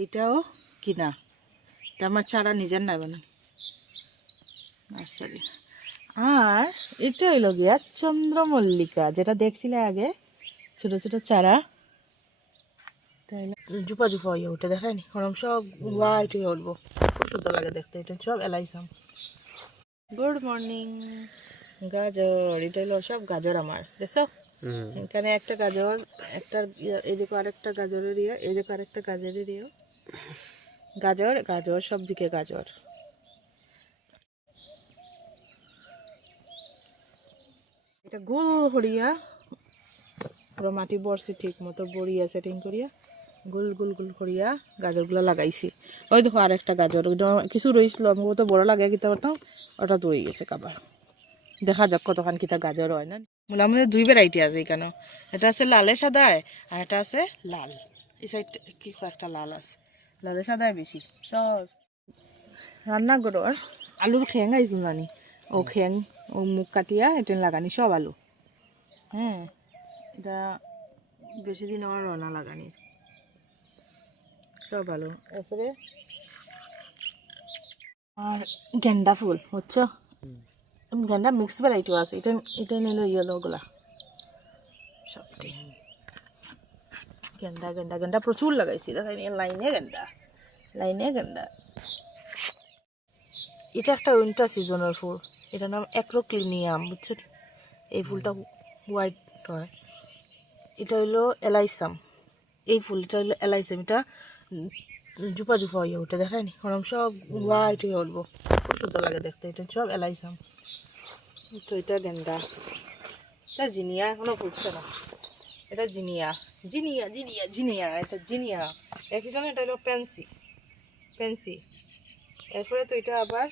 এইটাও কিনা, এটা আমার চারা নিজের নাই বানানো নার্সারি। আর এটা হইল গিয়া চন্দ্রমল্লিকা, যেটা দেখছিলে আগে ছোট ছোট চারা, জুপা জুপা হয়ে উঠে দেখায়নি ওরম সব হোয়াইট হয়ে উঠবো, খুব সুন্দর লাগে দেখতে। এটা সব এলাইসাম। Good morning. গাজর, এটা হলো সব গাজর আমার, দেখছো এখানে একটা গাজর, একটা এই দেখো আরেকটা গাজরের ইয়ে, এই দেখো আরেকটা গাজরের ইয়ে, গাজর গাজর সব দিকে গাজর। এটা গোল করিয়া পুরো মাটি বরছি ঠিক মতো বড়িয়া সেটিং করিয়া গোল গোল গোল করিয়া গাজরগুলো লাগাইছি। ওই দেখো আর একটা গাজর, ওইটা কিছু রয়েছিল আমি তো বড় লাগে কিতা করতাম, ওটা তো রয়ে গেছে কাবার। দেখা যাক কতখান কিতা গাজর হয় না। মূলা মধ্যে দুই ভ্যারাইটি আছে এখানে, এটা আছে লালে সাদায় আর এটা আছে লাল। এই সাইড কি একটা লাল আছে, লালে সাদায় বেশি সব। রান্নাঘর আলুর খেং আইছিল নানি, ও খেং ও মুখ কাটিয়া এটা লাগানি সব আলু। হ্যাঁ, এটা বেশি দিন আমার রান্না লাগানি সব আলু। এরপরে আর গেন্দা ফুল বুঝছো, গেন্দা মিক্স ভ্যারাইটিও আছে, এটা এটা নিল ইয়েলোগুলা সবটি। গেন্দা গেন্দা গেন্দা প্রচুর লাগাইছি, লাইনে গেন্দা লাইনে গেন্দা। এটা একটা উইন্টার সিজনের ফুল, এটার নাম অ্যাক্রোক্লিনিয়াম বুঝছেন। এই ফুলটা হোয়াইট হয়, এটা হইলো এলাইসাম। এই ফুলটা হইলো এলাইসাম, এটা জুপা জুপা হয়ে উঠে দেখায়নি ওরম সব হোয়াইট হয়ে উঠবো, খুব সুন্দর লাগে দেখতে। এটা সব এলাইসাম। তো এটা গেন্দা, এটা জিনিয়া এখনো ফুটছে না, এটা জিনিয়া জিনিয়া জিনিয়া জিনিয়া, এটা জিনিয়া। এর পিছনে এটা হলো পেন্সি পেন্সি। এরপরে তো এটা আবার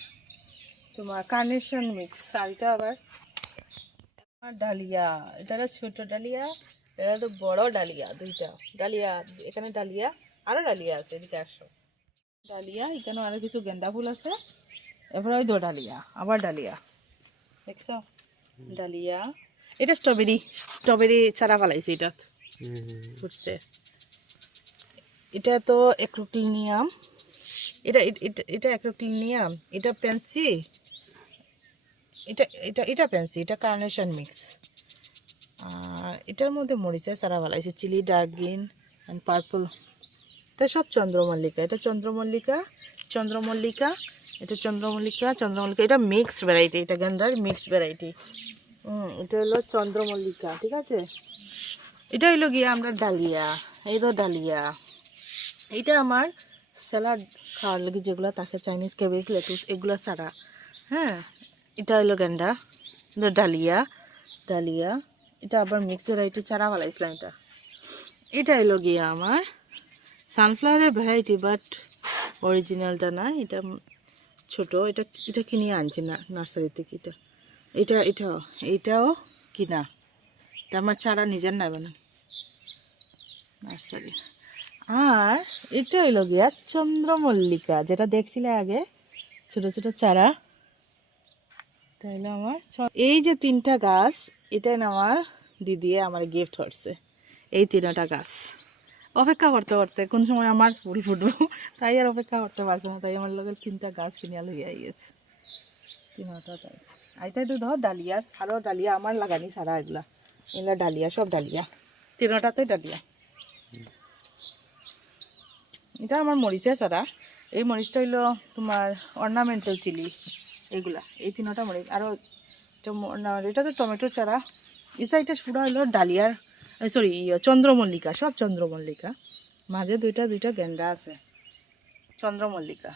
তোমার কার্নেশন মিক্স, আর এটা আবার ডালিয়া। এটা হলো ছোট ডালিয়া, এটা তো বড় ডালিয়া, দুইটা ডালিয়া এখানে, ডালিয়া আরো ডালিয়া আছে এদিকে আসো, ডালিয়া এখানে আরো কিছু গেন্দা ফুল আছে। এরপরে ওই দো ডালিয়া, আবার ডালিয়া দেখছো ডালিয়া। এটা স্ট্রবেরি, স্ট্রবেরি চারা ফালাইছে, এটা ফুটছে। এটা তো অ্যাক্রোক্লিনিয়াম, এটা এটা এটা অ্যাক্রোক্লিনিয়াম, এটা পেন্সি, এটা এটা এটা পেন্সি, এটা কার্নেশন মিক্স। আর এটার মধ্যে মরিচের চারা ফালাইছে, chilli, dark green and purple. এটা সব চন্দ্রমল্লিকা, এটা চন্দ্রমল্লিকা চন্দ্রমল্লিকা, এটা চন্দ্রমল্লিকা চন্দ্রমল্লিকা, এটা মিক্সড ভ্যারাইটি, এটা গেন্দার মিক্সড ভ্যারাইটি। এটা হলো চন্দ্রমল্লিকা, ঠিক আছে। এটা হইলো গিয়ে আমরা ডালিয়া, এই তো ডালিয়া। এইটা আমার স্যালাড খাওয়ার লাগে যেগুলো থাকে, চাইনিজ ক্যাবেজ লেটুস এগুলো ছাড়া। হ্যাঁ, এটা হইলো গেন্দা, ডালিয়া ডালিয়া। এটা আবার মিক্স ভ্যারাইটি চারা বানাইছিলাম। এটা এটা হইলো গিয়ে আমার সানফ্লাওয়ারের ভ্যারাইটি, বাট অরিজিনালটা না, এটা ছোট। এটা এটা কিনে আনছি না নার্সারি থেকে। এটা এটা এটাও এইটাও কিনা, এটা আমার চারা নিজের নাই বানানো নার্সারি। আর এটা হইলো গিয়া চন্দ্রমল্লিকা, যেটা দেখছিলে আগে ছোট ছোট চারা, এটা হইলো আমার। এই যে তিনটা গাছ, এটাই না আমার দিদি আমার গিফট করছে, এই তিনটা গাছ। অপেক্ষা করতে করতে কোন সময় আমার ফুল ফুটবো, তাই আর অপেক্ষা করতে পারছে না, তাই আমার লোকের তিনটা গাছ কিনে লইয়া গেছে তিনটা। তাই আইটা একটু ধর ডালিয়া, আরও ডালিয়া আমার লাগানি সারা, এগুলা এগুলা ডালিয়া, সব ডালিয়া, তিনটাতে ডালিয়া। এটা আমার মরিচের চারা, এই মরিচটা হইলো তোমার অর্নামেন্টাল চিলি, এগুলা এই তিনটা মরিচ। আরও এটা তো টমেটোর চারা। এটা পুরো হইলো ডালিয়ার, সরি চন্দ্রমল্লিকা, সব চন্দ্রমল্লিকা। মাঝে দুইটা দুইটা গেন্দা আছে, চন্দ্রমল্লিকা।